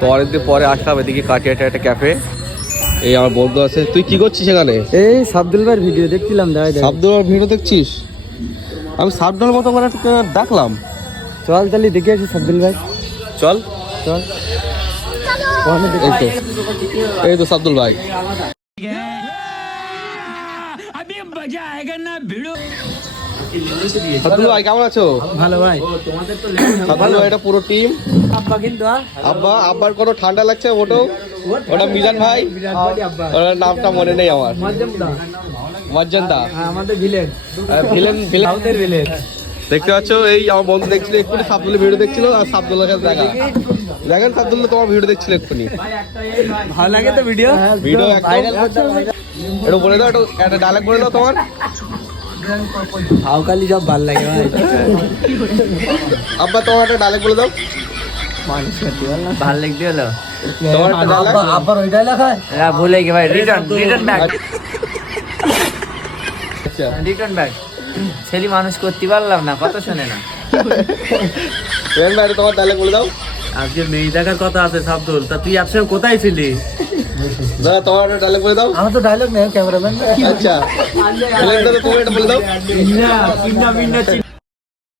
তো অনেকদিন পরে আসলাম এদিকে কাটিয়াটা একটা ক্যাফে। এই আমার বন্ধু আছে। তুই কি করছিস এখানে? এই সাবদুল ভাইয়ের ভিডিও দেখছিলাম। সাবদুল ভিডিও দেখছিস? আমি সাবদুল মতো করে ডাকলাম। চল তাহলে দেখে আসি সাবদুল ভাই। চল চল। এই তো সাবদুল ভাই। সাবদুল ভাই কেমন আছো? ভালো ভাই। সাবদুল ভাই এটা পুরো টিম। আব্বা কিন্তু আব্বার কোনো ঠান্ডা লাগছে ওটা মিজান ভাই। ওর নামটা মনে নেই আমার। মজ্জানদা আমাদের ভিলেন ভিলেন দেখতে পাচ্ছ। এই আমার বন্ধু দেখছিল এক্ষুনি সাবদুলের ভিডিও দেখছিল আর সাবদুলের কাছে দেখেন সাবদুল তোমার ভিডিও দেখছিল এক্ষুনি। ভালো লাগে তো ভিডিও একটু বলে দাও, একটা ডায়লগ বলে দাও তোমার। ভাওকালি সব ভালো লাগে ভাই। আব্বা তোমার একটা ডায়লগ বলে দাও। ভালো লাগতে হলো তোমার একটা ডায়লগ। আবার ওই ডায়লগ হয় ভুলে গেছি ভাই। রিটার্ন ব্যাক ছেলে মানুষ করতে পারলাম না, কথা শোনে না। তোমার ডায়লগ বলে দাও। আজকে মেয়ে দেখার কথা আছে সাবদুল, তা তুই একসময় কোথায় ছিলি? দাদা তোমার একটা ডায়লগ বলে দাও। আমার তো ডায়লগ নেই, ক্যামেরাম্যান। আচ্ছা তুমি এটা বলে দাও।